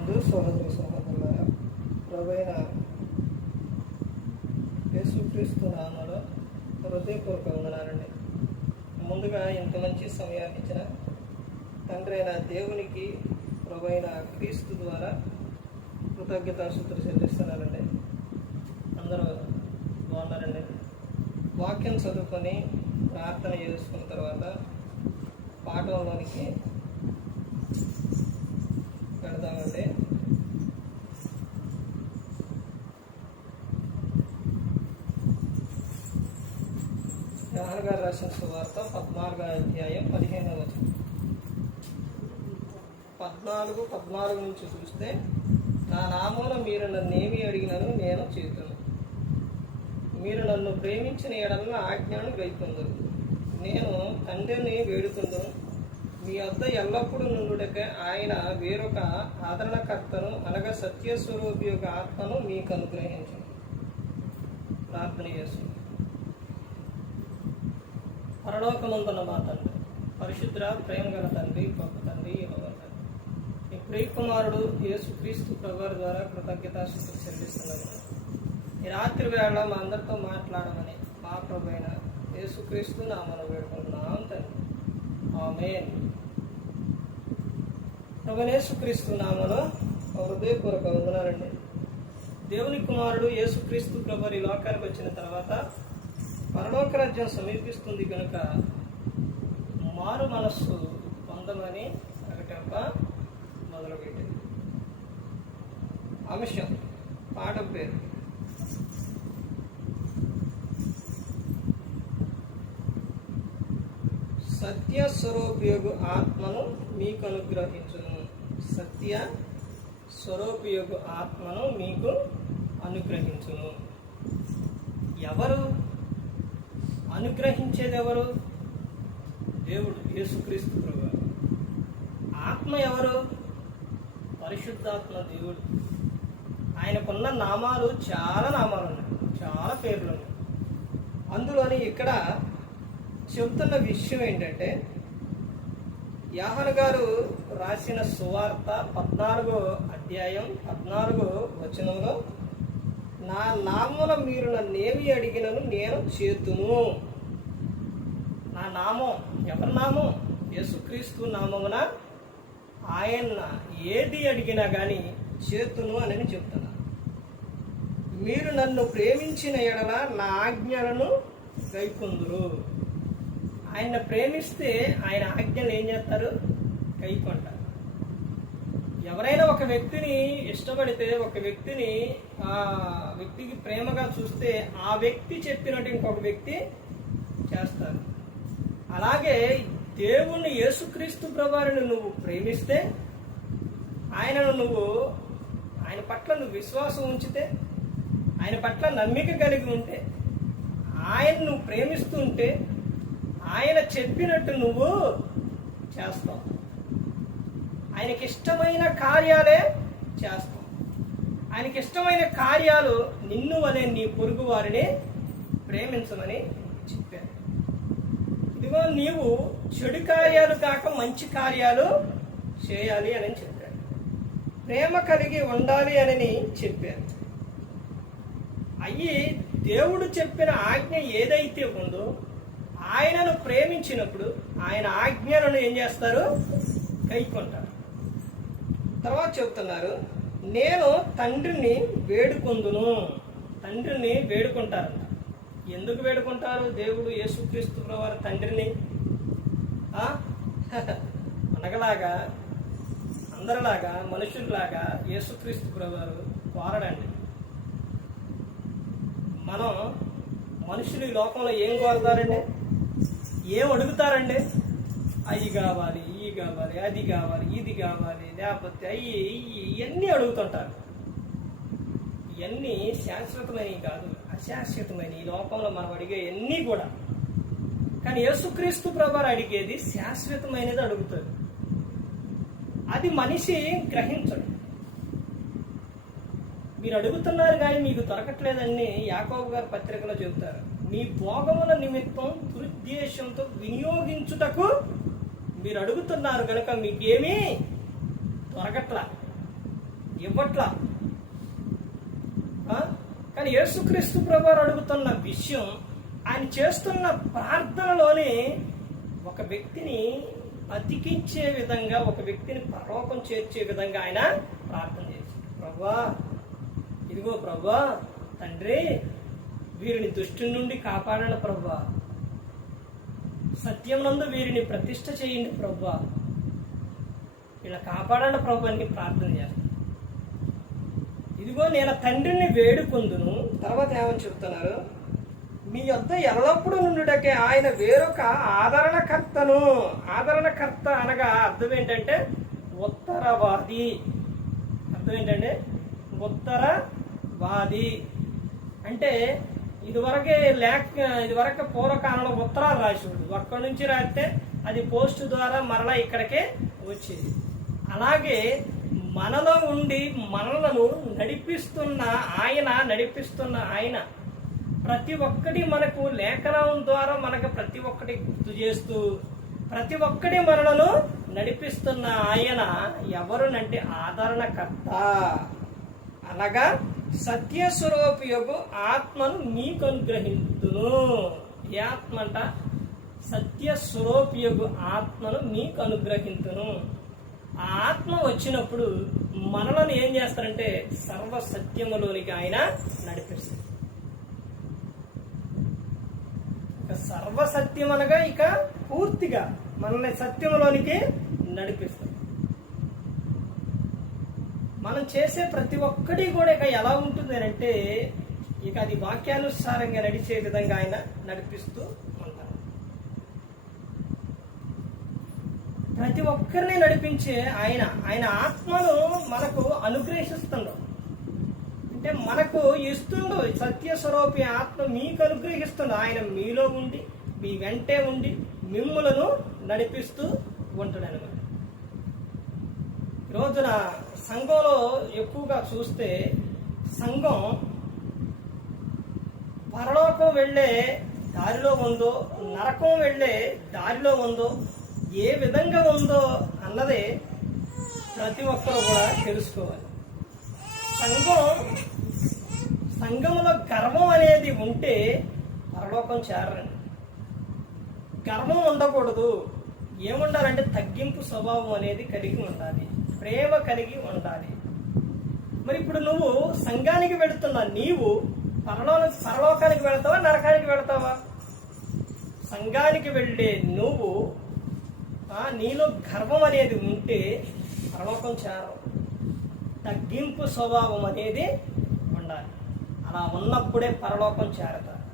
నందు సహోదరి సహోదరులారా, ప్రభువైన యేసుక్రీస్తు నామములో హృదయపూర్వక వందనాలండి. ముందుగా ఇంత మంచి సమయాన్ని ఇచ్చిన తండ్రి అయిన దేవునికి ప్రభువైన క్రీస్తు ద్వారా కృతజ్ఞతాస్తుతులు చెల్లిస్తున్నానండి. అందరూ బాగున్నారండి. వాక్యం చదువుకొని ప్రార్థన చేసుకున్న తర్వాత పాఠంలోనికి వెళదామండి. యోహాను గారు రాసిన సువార్త 14వ అధ్యాయం 15వ వచనం. 14 నుంచి చూస్తే, నా నామమున మీరు నన్నేమి అడిగినను నేను చేతును. మీరు నన్ను ప్రేమించిన ఎడల ఆజ్ఞను గైకొందురు. నేను తండ్రిని వేడుకుందును, మీ వద్ద ఎల్లప్పుడూ నుండుటక ఆయన వేరొక ఆదరణకర్తను అనగా సత్యస్వరూపి యొక్క ఆత్మను మీకు అనుగ్రహించను. ప్రార్థన చేస్తుంది. పరలోకమందున్న మా తండ్రి, పరిశుద్ధ ప్రేమ గల తండ్రి, గొప్ప తండ్రి, యెహోవా తండ్రి, మీ ప్రియ కుమారుడు యేసుక్రీస్తు ప్రభువారి ద్వారా కృతజ్ఞతాస్తుతులు చెల్లిస్తున్నాను. ఈ రాత్రి వేళ మా అందరితో మాట్లాడమని మా ప్రభు అయిన యేసుక్రీస్తు నామమున వేడుకుంటున్నాం తండ్రి. ఆమేన్. ప్రభు యేసుక్రీస్తు నామములో హృదయపూర్వక వందనాలండి. దేవుని కుమారుడు యేసుక్రీస్తు ప్రభువారు ఈ లోకానికి వచ్చిన తర్వాత పరలోక రాజ్యం సమీపిస్తుంది కనుక మారు మనస్సు పొందమని ప్రకటింప మొదలుపెట్టింది. అంశం పాఠం పేరు సత్య స్వరూపయోగు ఆత్మను మీకు అనుగ్రహించును. సత్య స్వరూపయోగు ఆత్మను మీకు అనుగ్రహించును. ఎవరు అనుగ్రహించేది? ఎవరు? దేవుడు, యేసుక్రీస్తు ప్రభువు. ఆత్మ ఎవరు? పరిశుద్ధాత్మ దేవుడు. ఆయనకున్న నామాలు చాలా నామాలు ఉన్నాయి, చాలా పేర్లు ఉన్నాయి. అందులోని ఇక్కడ చెబుతున్న విషయం ఏంటంటే, యోహాను గారు రాసిన సువార్త 14వ అధ్యాయం 14వ వచనంలో, నా నామమున మీరు నన్నేమి అడిగినను నేను చేతును. నా నామం, ఎవరి నామం? యేసుక్రీస్తు నామమున ఆయన ఏది అడిగినా కానీ చేతును అని చెప్తున్నా. మీరు నన్ను ప్రేమించిన ఎడల నా ఆజ్ఞలను గైకొందురు. ఆయన ప్రేమిస్తే ఆయన ఆజ్ఞలు ఏం చేస్తారు? గైకొంటారు. ఎవరైనా ఒక వ్యక్తిని ఇష్టపడితే, ఒక వ్యక్తిని ఆ వ్యక్తికి ప్రేమగా చూస్తే, ఆ వ్యక్తి చెప్పినట్టు ఇంకొక వ్యక్తి చేస్తారు. అలాగే దేవుణ్ణి, యేసుక్రీస్తు ప్రభువుని నువ్వు ప్రేమిస్తే, ఆయన పట్ల నువ్వు విశ్వాసం ఉంచితే, ఆయన పట్ల నమ్మిక కలిగి ఉంటే, ఆయన నువ్వు ప్రేమిస్తూ ఉంటే, ఆయన చెప్పినట్టు నువ్వు చేస్తావు. ఆయనకి ఇష్టమైన కార్యాలే చేస్తాం. ఆయనకి ఇష్టమైన కార్యాలు నిన్ను వలె నీ పొరుగు వారిని ప్రేమించమని చెప్పారు. ఇదిగో నీవు చెడు కార్యాలు కాక మంచి కార్యాలు చేయాలి అని చెప్పారు. ప్రేమ కలిగి ఉండాలి అని చెప్పారు. అయ్యి దేవుడు చెప్పిన ఆజ్ఞ ఏదైతే ఉందో, ఆయనను ప్రేమించినప్పుడు ఆయన ఆజ్ఞలను ఏం చేస్తారు? గైకొంటారు. తర్వాత చెబుతున్నారు, నేను తండ్రిని వేడుకొందును. తండ్రిని వేడుకుంటారంట. ఎందుకు వేడుకుంటారు దేవుడు, యేసుక్రీస్తు ప్రభువారు తండ్రిని? మనగలాగా, అందరిలాగా, మనుషుల్లాగా యేసుక్రీస్తు ప్రభువారు కోరడండి. మనం మనుషులు ఈ లోకంలో ఏం కోరతారండి? ఏం అడుగుతారండి? అవి కావాలి, ఇవి కావాలి, అది కావాలి, ఇది కావాలి, లేకపోతే ఇవన్నీ అడుగుతుంటారు. ఇవన్నీ శాశ్వతమైనవి కాదు, అశాశ్వతమైన ఈ లోకంలో మనం అడిగే అన్నీ కూడా. కానీ యేసుక్రీస్తు ప్రభువారు అడిగేది శాశ్వతమైనది అడుగుతాడు. అది మనిషి గ్రహించడు. మీరు అడుగుతున్నారు కానీ మీకు దొరకట్లేదని యాకోబు గారు పత్రికలో చెబుతారు. మీ భోగముల నిమిత్తం దురుద్దేశంతో వినియోగించుటకు మీరు అడుగుతున్నారు కనుక మీకేమీ దొరకట్లా. ఇవ్వట్లా. కానీ యేసుక్రీస్తు ప్రభువారు అడుగుతున్న విషయం, ఆయన చేస్తున్న ప్రార్థనలోనే ఒక వ్యక్తిని అతికించే విధంగా, ఒక వ్యక్తిని పరలోకం చేర్చే విధంగా ఆయన ప్రార్థన చేశాడు. ప్రభువా, ఇదిగో ప్రభువా, తండ్రి, వీరిని దుష్టుని నుండి కాపాడండి ప్రభువా, సత్యం నందు వీరిని ప్రతిష్ఠ చేయండి ప్రభువా, ఇలా కాపాడండి ప్రభు అని ప్రార్థన చేస్తాను. ఇదిగో నేను తండ్రిని వేడుకొందును. తర్వాత ఏమని చెప్తున్నారు? మీ యొద్ద ఎల్లప్పుడూ నుండుటకే ఆయన వేరొక ఆదరణకర్తను. ఆదరణకర్త అనగా అర్థం ఏంటంటే ఉత్తరవాది. అర్థం ఏంటంటే ఉత్తరవాది అంటే ఇదివరకు పూర్వకాలంలో ఉత్తరాలు రాసేవాడు. అక్కడి నుంచి రాస్తే అది పోస్ట్ ద్వారా మరలా ఇక్కడికే వచ్చేది. అలాగే మనలో ఉండి మనలను నడిపిస్తున్న ఆయన ప్రతి ఒక్కటి మనకు లేఖనం ద్వారా మనకు ప్రతి ఒక్కటి గుర్తు చేస్తూ ప్రతి ఒక్కటి మనలను నడిపిస్తున్న ఆయన ఎవరునంటే ఆదరణకర్త. అనగా సత్యస్వరూపియగు ఆత్మను మీకు అనుగ్రహించును. ఏ ఆత్మ అంట? సత్యస్వరూపియగు ఆత్మను మీకు అనుగ్రహించును. ఆ ఆత్మ వచ్చినప్పుడు మనలను ఏం చేస్తారంటే సర్వ సత్యములోనికి ఆయన నడిపిస్తారు. సర్వసత్యం అనగా ఇక పూర్తిగా మనల్ని సత్యములోనికి నడిపిస్తారు. మనం చేసే ప్రతి ఒక్కటి కూడా ఇక ఎలా ఉంటుంది అంటే ఇక అది వాక్యానుసారంగా నడిచే విధంగా ఆయన నడిపిస్తూ ఉంటారు. ప్రతి ఒక్కరిని నడిపించే ఆయన ఆత్మను మనకు అనుగ్రహిస్తుండవు. అంటే మనకు ఇస్తుండు. సత్యస్వరూపి ఆత్మ మీకు అనుగ్రహిస్తుండు. ఆయన మీలో ఉండి మీ వెంటే ఉండి మిమ్ములను నడిపిస్తూ ఉంటాడు అనమాట. రోజున సంఘంలో ఎక్కువగా చూస్తే సంఘం పరలోకం వెళ్ళే దారిలో ఉందో, నరకం వెళ్ళే దారిలో ఉందో, ఏ విధంగా ఉందో అన్నదే ప్రతి ఒక్కరు కూడా తెలుసుకోవాలి. సంఘంలో గర్వం అనేది ఉంటే పరలోకం చేరండి. గర్వం ఉండకూడదు. ఏముండాలంటే తగ్గింపు స్వభావం అనేది కలిగి ఉండాలి, ప్రేమ కలిగి ఉండాలి. మరి ఇప్పుడు నువ్వు సంఘానికి వెళుతున్నా, నీవు పరలోకానికి వెళతావా, నరకానికి వెళతావా? సంఘానికి వెళ్ళే నువ్వు నీలో గర్వం అనేది ఉంటే పరలోకం చేరవు. తగ్గింపు స్వభావం అనేది ఉండాలి. అలా ఉన్నప్పుడే పరలోకం చేరతారు.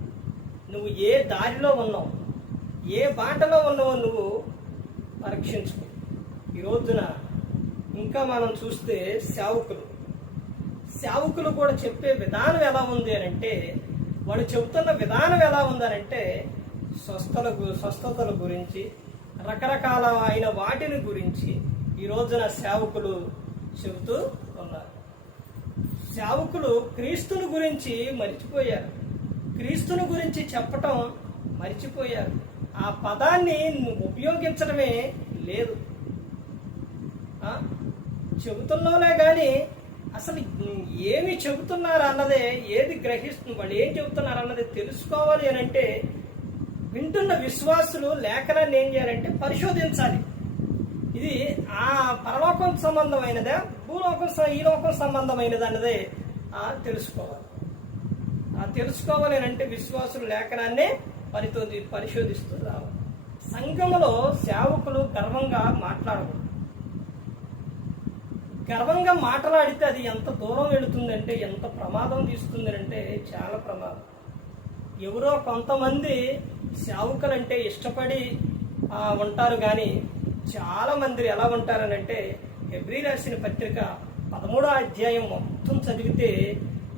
నువ్వు ఏ దారిలో ఉన్నావు, ఏ బాటలో ఉన్నావో నువ్వు పరీక్షించుకో. ఈ రోజున ఇంకా మనం చూస్తే సేవకులు కూడా చెప్పే విధానం ఎలా ఉంది అని అంటే, వాళ్ళు చెబుతున్న విధానం ఎలా ఉందనంటే స్వస్థతల గురించి, రకరకాల అయిన వాటిని గురించి ఈ రోజున సేవకులు చెబుతూ ఉన్నారు. సేవకులు క్రీస్తుని గురించి మర్చిపోయారు. క్రీస్తుని గురించి చెప్పటం మర్చిపోయారు. ఆ పదాన్ని ఉపయోగించడమే లేదు. చెబుతున్నావులే కానీ అసలు ఏమి చెబుతున్నారు అన్నదే, ఏది గ్రహిస్తుంది, వాళ్ళు ఏం చెబుతున్నారు అన్నది తెలుసుకోవాలి అని అంటే వింటున్న విశ్వాసులు లేఖనాన్ని ఏం చేయాలంటే పరిశోధించాలి. ఇది ఆ పరలోకం సంబంధమైనదా, ఈ లోకం సంబంధమైనది అన్నదే తెలుసుకోవాలి. తెలుసుకోవాలి అని అంటే విశ్వాసులు లేఖనాన్ని పరిశోధిస్తూ రావాలి. సంఘములో సేవకులు గర్వంగా మాట్లాడకూడదు. గర్వంగా మాట్లాడితే అది ఎంత దూరం వెళుతుందంటే, ఎంత ప్రమాదం తీస్తుందంటే చాలా ప్రమాదం. ఎవరో కొంతమంది సేవకులంటే ఇష్టపడి ఉంటారు, కానీ చాలా మంది ఎలా ఉంటారనంటే, హెబ్రీ రాసిన పత్రిక 13వ అధ్యాయం మొత్తం చదివితే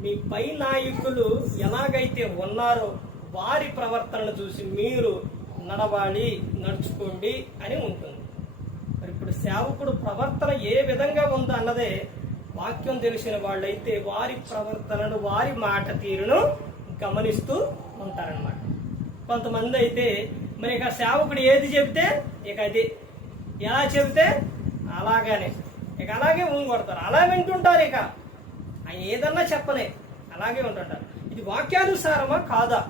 మీ పై నాయకులు ఎలాగైతే ఉన్నారో వారి ప్రవర్తనను చూసి మీరు నడుచుకోండి అని ఉంటుంది. మరి ఇప్పుడు సేవకుడు ప్రవర్తన ఏ విధంగా ఉందో అన్నదే వాక్యం తెలిసిన వాళ్ళైతే వారి ప్రవర్తనను, వారి మాట తీరును గమనిస్తూ ఉంటారన్నమాట. కొంతమంది అయితే మరి ఇక సేవకుడు ఏది చెబితే ఇక అది, ఎలా చెబితే అలాగానే. ఇక అలాగే కొడతారు, అలా వింటుంటారు. ఇక ఆయన ఏదన్నా చెప్పలే, అలాగే ఉంటుంటారు. ఇది వాక్యానుసారమా కాదా?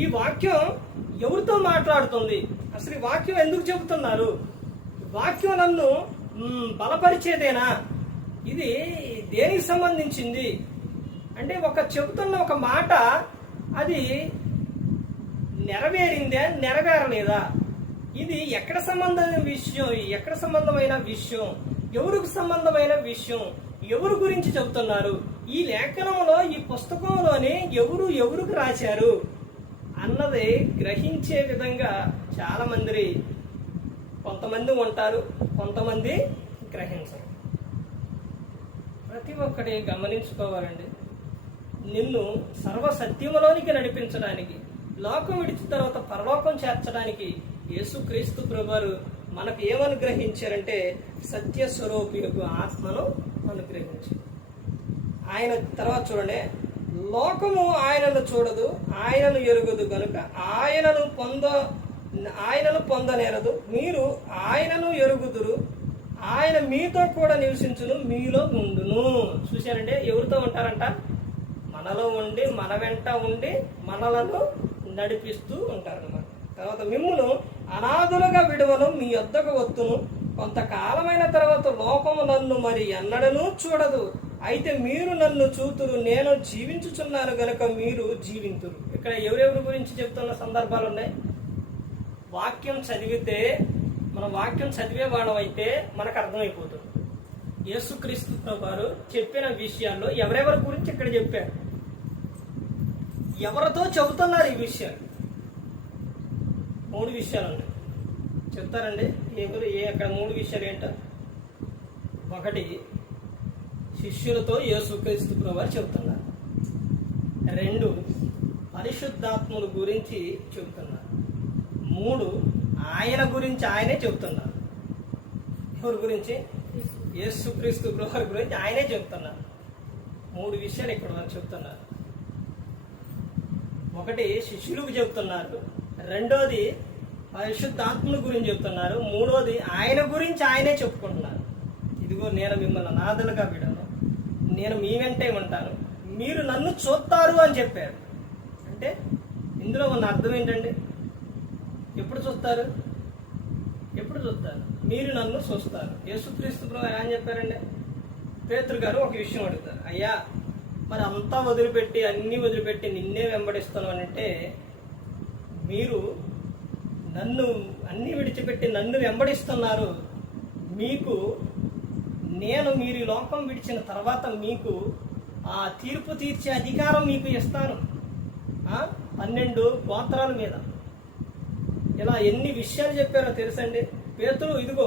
ఈ వాక్యం ఎవరితో మాట్లాడుతుంది? అసలు ఈ వాక్యం ఎందుకు చెబుతున్నారు? వాక్యం నన్ను బలపరిచేదేనా? ఇది దేనికి సంబంధించింది అంటే చెబుతున్న ఒక మాట అది నెరవేరిందా, నెరవేరలేదా? ఇది ఎక్కడ సంబంధమైన విషయం, ఎవరికి సంబంధమైన విషయం, ఎవరు గురించి చెబుతున్నారు? ఈ లేఖనంలో, ఈ పుస్తకంలోనే ఎవరికి రాశారు అన్నది గ్రహించే విధంగా చాలా మంది, కొంతమంది ఉంటారు, కొంతమంది గ్రహించరు. ప్రతి ఒక్కటి గమనించుకోవాలండి. నిన్ను సర్వసత్యములోనికి నడిపించడానికి, లోకం విడిచిన తర్వాత పరలోకం చేర్చడానికి యేసుక్రీస్తు ప్రభువారు మనకు ఏమనుగ్రహించారంటే సత్య స్వరూపియగు ఆత్మను అనుగ్రహించారు. ఆయన తర్వాత చూడండి, లోకము ఆయనను చూడదు, ఆయనను ఎరుగదు గనుక ఆయనను పొందనేరదు. మీరు ఆయనను ఎరుగుదురు, ఆయన మీతో కూడా నివసించును, మీలో ఉండును. చూశారంటే ఎవరితో ఉంటారంట? మనలో ఉండి, మన వెంట ఉండి, మనలను నడిపిస్తూ ఉంటారన్నమాట. తర్వాత మిమ్మును అనాథులుగా విడువను, మీ యొద్దకు వత్తును. కొంతకాలమైన తర్వాత లోకము నన్ను మరి ఎన్నడనూ చూడదు, అయితే మీరు నన్ను చూతురు, నేను జీవించుచున్నాను గనుక మీరు జీవింతురు. ఇక్కడ ఎవరెవరి గురించి చెప్తున్న సందర్భాలు ఉన్నాయి. వాక్యం చదివితే, మనం వాక్యం చదివేవాళ్ళం అయితే మనకు అర్థమైపోతుంది. యేసుక్రీస్తు ప్రభువారు చెప్పిన విషయాల్లో ఎవరెవరి గురించి ఇక్కడ చెప్పారు, ఎవరితో చెబుతున్నారు ఈ విషయాలు. 3 విషయాలు ఉన్నాయి. చెప్తారండి అక్కడ 3 విషయాలు ఏంటో? 1, శిష్యులతో యేసుక్రీస్తు ప్రభువారు చెబుతున్నారు. 2, పరిశుద్ధాత్ముల గురించి చెబుతున్నారు. 3, ఆయన గురించి ఆయనే చెబుతున్నారు. ఎవరి గురించి? యేసుక్రీస్తు ప్రభువారి గురించి ఆయనే చెబుతున్నారు. 3 విషయాలు ఇక్కడ వారు చెప్తున్నారు. 1 శిష్యులకు చెబుతున్నారు, 2 పరిశుద్ధాత్మల గురించి చెప్తున్నారు, 3 ఆయన గురించి ఆయనే చెప్పుకుంటున్నారు. ఇదిగో నేను మిమ్మల్ని అనాథలుగా విడను, నేను మీ వెంటే ఉంటాను, మీరు నన్ను చూస్తారు అని చెప్పారు. అంటే ఇందులో ఉన్న అర్థం ఏంటండి? ఎప్పుడు చూస్తారు? మీరు నన్ను చూస్తారు. యేసుక్రీస్తు ప్రభువు ఏం చెప్పారండి? పేతురు గారు ఒక విషయం అడుగుతారు, అయ్యా మరి అంతా వదిలిపెట్టి, అన్ని వదిలిపెట్టి నిన్నే వెంబడిస్తాను అని అంటే, మీరు నన్ను అన్ని విడిచిపెట్టి నన్ను వెంబడిస్తున్నారు, మీరు ఈ లోకం విడిచిన తర్వాత మీకు ఆ తీర్పు తీర్చే అధికారం మీకు ఇస్తాను, 12 గోత్రాల మీద. ఇలా ఎన్ని విషయాలు చెప్పారో తెలుసండి. పేతురు ఇదిగో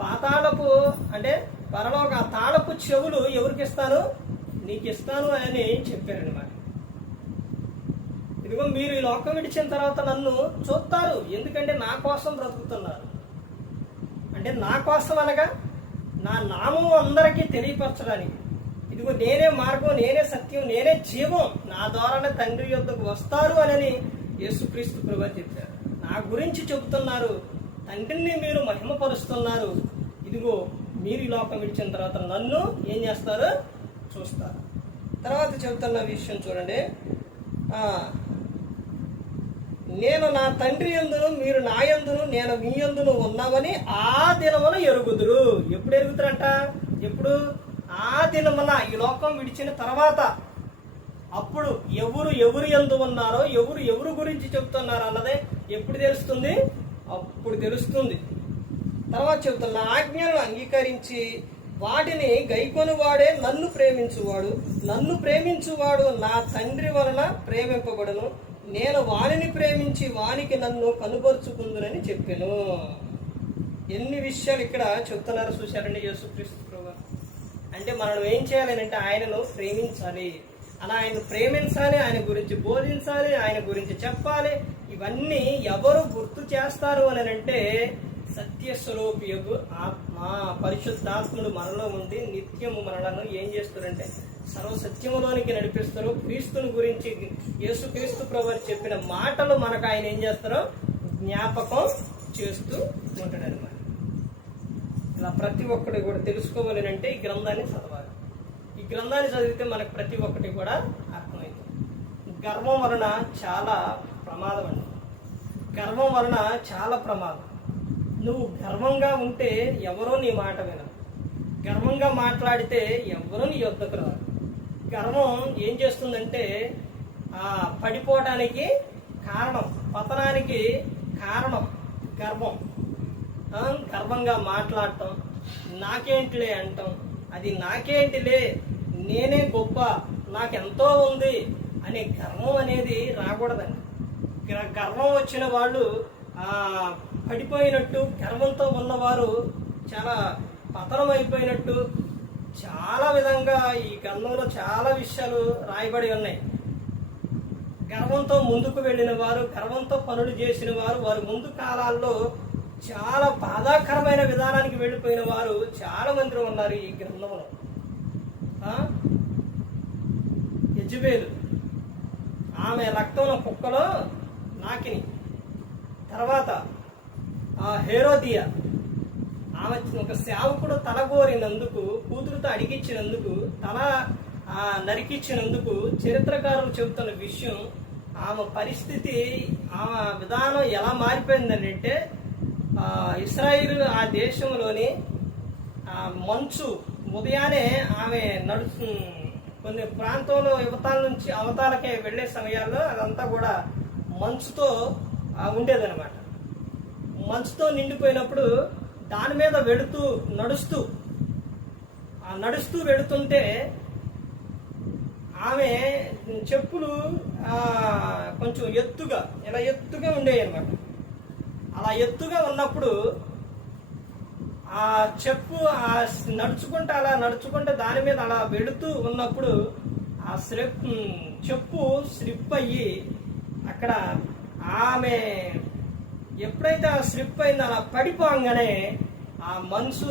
పాతాళపు అంటే పరలోక ఆ తాళపు చెవులు ఎవరికి ఇస్తాను? నీకు ఇస్తాను అని చెప్పారనమాట. ఇదిగో మీరు ఈ లోకం విడిచిన తర్వాత నన్ను చూస్తారు, ఎందుకంటే నా కోసం బ్రతుకుతున్నారు. అంటే నా కోసం అనగా నా నామం అందరికీ తెలియపరచడానికి. ఇదిగో నేనే మార్గం, నేనే సత్యం, నేనే జీవం, నా ద్వారానే తండ్రి యొద్దకు వస్తారు అని యేసుక్రీస్తు ప్రభువు చెప్పారు. నా గురించి చెబుతున్నారు, తండ్రిని మీరు మహిమపరుస్తున్నారు. ఇదిగో మీరు ఈ లోకం విడిచిన తర్వాత నన్ను ఏం చేస్తారు? చూస్తారు. తర్వాత చెబుతున్న విషయం చూడండి, నేను నా తండ్రి యందును మీరు నా యందును నేను మీ యందును ఉన్నామని ఆ దినమున ఎరుగుదురు. ఎప్పుడు ఎరుగుతారంట? ఎప్పుడు? ఆ దినమున, ఈ లోకం విడిచిన తర్వాత. అప్పుడు ఎవరు యందు ఉన్నారో, ఎవరు గురించి చెబుతున్నారు అన్నదే ఎప్పుడు తెలుస్తుంది? అప్పుడు తెలుస్తుంది. తర్వాత చెబుతున్న ఆజ్ఞలను అంగీకరించి వాటిని గైకొనువాడే నన్ను ప్రేమించువాడు నా తండ్రి వలన ప్రేమింపబడును, నేను వానిని ప్రేమించి వానికి నన్ను కనుపరుచుకుందునని చెప్పాను. ఎన్ని విషయాలు ఇక్కడ చెప్తున్నారు చూశారండి యేసుక్రీస్తు ప్రభువు. అంటే మనం ఏం చేయాలి అంటే ఆయనను ప్రేమించాలి, అలా ఆయన ప్రేమించాలి, ఆయన గురించి బోధించాలి, ఆయన గురించి చెప్పాలి. ఇవన్నీ ఎవరు గుర్తు చేస్తారు అని అంటే సత్యస్వరూపియగు ఆత్మ, పరిశుద్ధాత్ముడు మనలో ఉండి నిత్యము మనలను ఏం చేస్తారంటే సర్వసత్యములోనికి నడిపిస్తారు. క్రీస్తుని గురించి యేసుక్రీస్తు ప్రభువు చెప్పిన మాటలు మనకు ఆయన ఏం చేస్తారో జ్ఞాపకం చేస్తూ ఉంటాడు అన్నమాట. ఇలా ప్రతి ఒక్కటి కూడా తెలుసుకోవాలి అంటే ఈ గ్రంథాన్ని చదవాలి. ఈ గ్రంథాన్ని చదివితే మనకు ప్రతి ఒక్కటి కూడా అర్థమవుతుంది. గర్వం వలన చాలా ప్రమాదం అండి. గర్వం వలన చాలా ప్రమాదం. నువ్వు గర్వంగా ఉంటే ఎవరో నీ మాట వినరు. గర్వంగా మాట్లాడితే ఎవరో నీ యొద్దకు రారు. గర్వం ఏం చేస్తుందంటే పడిపోవడానికి కారణం, పతనానికి కారణం గర్వం. గర్వంగా మాట్లాడటం, నాకేంటిలే అంటాం, అది నాకేంటిలే, నేనే గొప్ప, నాకెంతో ఉంది అనే గర్వం అనేది రాకూడదండి. గర్వం వచ్చిన వాళ్ళు పడిపోయినట్టు, గర్వంతో ఉన్నవారు చాలా పతనం అయిపోయినట్టు చాలా విధంగా ఈ గ్రంథంలో చాలా విషయాలు రాయబడి ఉన్నాయి. గర్వంతో ముందుకు వెళ్ళిన వారు, గర్వంతో పనులు చేసిన వారు, వారు ముందు కాలాల్లో చాలా బాధాకరమైన విధానానికి వెళ్ళిపోయిన వారు చాలా మంది ఉన్నారు ఈ గ్రంథంలో. యెజబెలు, ఆమె రక్తంలో కుక్కలో నాకిని. తర్వాత హేరోదియా, ఆమె ఒక సేవకుడు తలగోరినందుకు, కూతురుతో అడిగించినందుకు, తల నరికించినందుకు చరిత్రకారులు చెబుతున్న విషయం, ఆమె పరిస్థితి, ఆమె విధానం ఎలా మారిపోయిందని అంటే, ఇశ్రాయేలు ఆ దేశంలోని మంచు ఉదయాన్నే ఆమె కొన్ని ప్రాంతంలో యువతాల నుంచి అవతాలకే వెళ్లే సమయాల్లో అదంతా కూడా మంచుతో ఉండేదన్నమాట. మంచుతో నిండిపోయినప్పుడు దాని మీద నడుస్తూ వెళుతుంటే ఆమె చెప్పులు కొంచెం ఇలా ఎత్తుగా ఉండేవి అనమాట. అలా ఎత్తుగా ఉన్నప్పుడు ఆ చెప్పు నడుచుకుంటే దాని మీద అలా వెళుతూ ఉన్నప్పుడు ఆ చెప్పు స్లిప్ అయ్యి అక్కడ ఆమె ఎప్పుడైతే ఆ స్లిప్ అయిందో అలా పడిపోగానే ఆ మనసు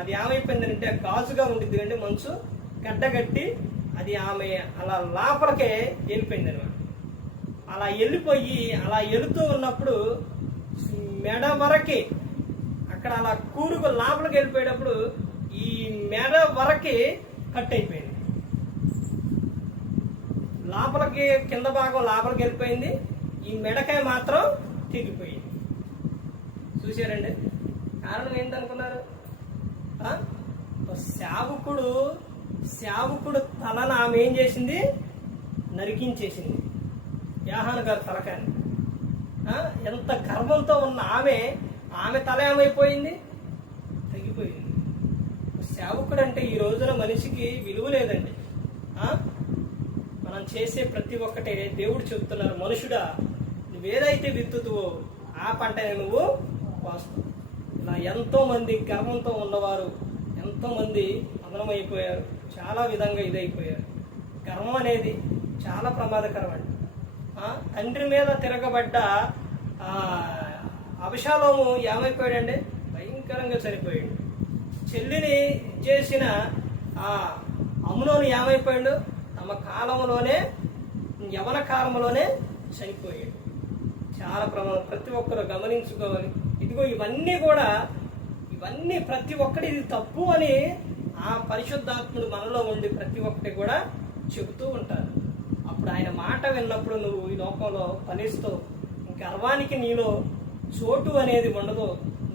అది ఏమైపోయిందంటే గాజుగా ఉండిద్ది కంటే మనసు గడ్డగట్టి అది ఆమె అలా లోపలికే వెళ్ళిపోయింది అనమాట. అలా వెళ్ళిపోయి అలా వెళుతూ ఉన్నప్పుడు మెడ వరకి అక్కడ అలా కూరుకు లోపలికి వెళ్ళిపోయేటప్పుడు ఈ మెడ వరకి కట్ అయిపోయింది. లోపలికి కింద భాగం లోపలికి వెళ్ళిపోయింది, ఈ మెడకాయ మాత్రం తెగిపోయింది. చూసారండి, కారణం ఏంటనుకున్నారు? సేవకుడు తలను ఆమె ఏం చేసింది? నరికించేసింది. యాహాను గారు తలకాన్ని. ఎంత గర్వంతో ఉన్న ఆమె తల ఏమైపోయింది? తగ్గిపోయింది. సేవకుడు అంటే ఈ రోజున మనిషికి విలువ లేదండి. మనం చేసే ప్రతి ఒక్కటే దేవుడు చెబుతున్నారు, మనుషుడా నువ్వేదైతే విత్తుతువో ఆ పంటని నువ్వు కోస్తావు. ఇలా ఎంతో మంది గర్వంతో ఉన్నవారు ఎంతో మంది అదనమైపోయారు, చాలా విధంగా ఇదైపోయారు. గర్వం అనేది చాలా ప్రమాదకరం అండి. తండ్రి మీద తిరగబడ్డ అబషాలోము ఏమైపోయాడండి? భయంకరంగా చనిపోయాడు. చెల్లిని చేసిన అమ్నోను ఏమైపోయాడు? తమ కాలంలోనే, యవన కాలంలోనే చనిపోయాడు. చాలా ప్రమాదం. ప్రతి ఒక్కరు గమనించుకోవాలి. ఇదిగో ఇవన్నీ ప్రతి ఒక్కటి ఇది తప్పు అని ఆ పరిశుద్ధాత్ముడు మనలో ఉండి ప్రతి ఒక్కటి కూడా చెబుతూ ఉంటారు. అప్పుడు ఆయన మాట విన్నప్పుడు నువ్వు ఈ లోకంలో ఫలిస్తావు. గర్వానికి నీలో చోటు అనేది ఉండదు.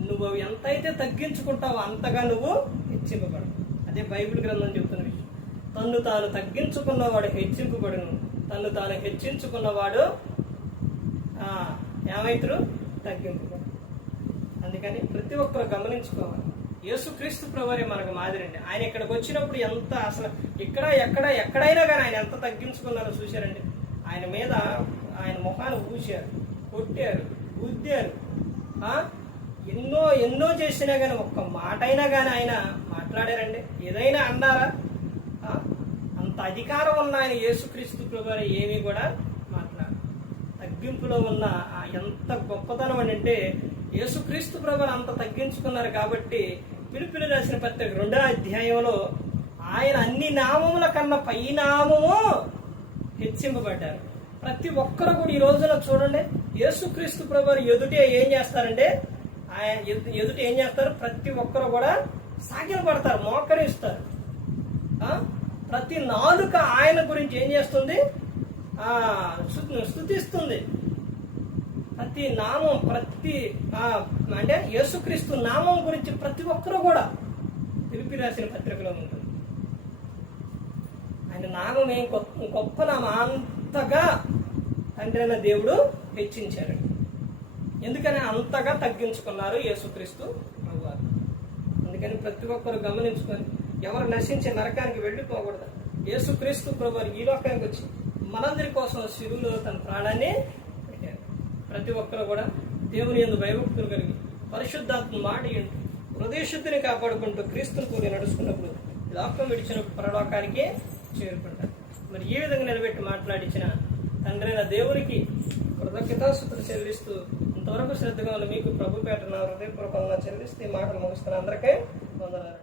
నువ్వు ఎంతైతే తగ్గించుకుంటావో అంతగా నువ్వు హెచ్చింపబడు. అదే బైబిల్ గ్రంథం చెబుతున్న విషయం. తన్ను తాను తగ్గించుకున్నవాడు హెచ్చింపబడును, తన్ను తాను హెచ్చించుకున్నవాడు ఏమైతురు? తగ్గింపబడు. అందుకని ప్రతి ఒక్కరు గమనించుకోవాలి. యేసుక్రీస్తు ప్రభువే మనకు మాదిరి అండి. ఆయన ఇక్కడికి వచ్చినప్పుడు ఎంత అసలు ఎక్కడైనా కానీ ఆయన ఎంత తగ్గించుకున్నారో చూశారండి. ఆయన మీద ఆయన ముఖాన్ని ఊశారు, కొట్టారు, గుద్దారు, ఎన్నో చేసినా కానీ ఒక్క మాట అయినా కానీ ఆయన మాట్లాడారండి? ఏదైనా అన్నారా? అంత అధికారం ఉన్న ఆయన యేసుక్రీస్తు ప్రభువు ఏమీ కూడా మాట్లాడారు. తగ్గింపులో ఉన్న ఎంత గొప్పతనం అని అంటే యేసుక్రీస్తు ప్రభువు అంత తగ్గించుకున్నారు కాబట్టి ఫిలిప్పీలు రాసిన పత్రిక 2వ అధ్యాయంలో ఆయన అన్ని నామముల కన్నా పై నామము హెచ్చింపబడ్డారు. ప్రతి ఒక్కరు కూడా ఈ రోజున చూడండి, యేసుక్రీస్తు ప్రభువు ఎదుటే ఏం చేస్తారంటే ఆయన ఎదుట ఏం చేస్తారు? ప్రతి ఒక్కరు కూడా సాగిల పడతారు, మోకరిస్తారు. ప్రతి నాలుక ఆయన గురించి ఏం చేస్తుంది? స్తుతిస్తుంది. ప్రతి నామం, అంటే యేసుక్రీస్తు నామం గురించి ప్రతి ఒక్కరు కూడా ఫిలిప్పీ రాసిన పత్రికలో ఉంటుంది. ఆయన నామం ఏం గొప్ప నామం, అంతగా తండ్రి అయిన దేవుడు హెచ్చించాడు. ఎందుకని అంతగా తగ్గించుకున్నారు యేసుక్రీస్తు ప్రభువారు. అందుకని ప్రతి ఒక్కరు గమనించుకొని ఎవరు నశించే నరకానికి వెళ్ళిపోకూడదు. యేసుక్రీస్తు ప్రభువారు ఈ లోకానికి వచ్చి మనందరి కోసం శిలువలో తన ప్రాణాన్ని పెట్టారు. ప్రతి ఒక్కరు కూడా దేవుని యందు భయభక్తులు కలిగి పరిశుద్ధాత్మ మాట వింటూ హృదయశుద్ధిని కాపాడుకుంటూ క్రీస్తుని కూడి నడుచుకున్నప్పుడు లోకం విడిచినప్పుడు పరలోకానికి చేరుకుంటారు. మరి ఈ విధంగా నిలబెట్టి మాట్లాడించిన తండ్రి అయిన దేవునికి కృతజ్ఞతాస్తుతులు చెల్లిస్తూ ఇంతవరకు శ్రద్ధగా ఉన్న మీకు ప్రభుపేట నా హృదయపూర్వకంగా చెల్లిస్తూ ఈ మాటలు ముగిస్తున్న అందరికీ వందనాలు.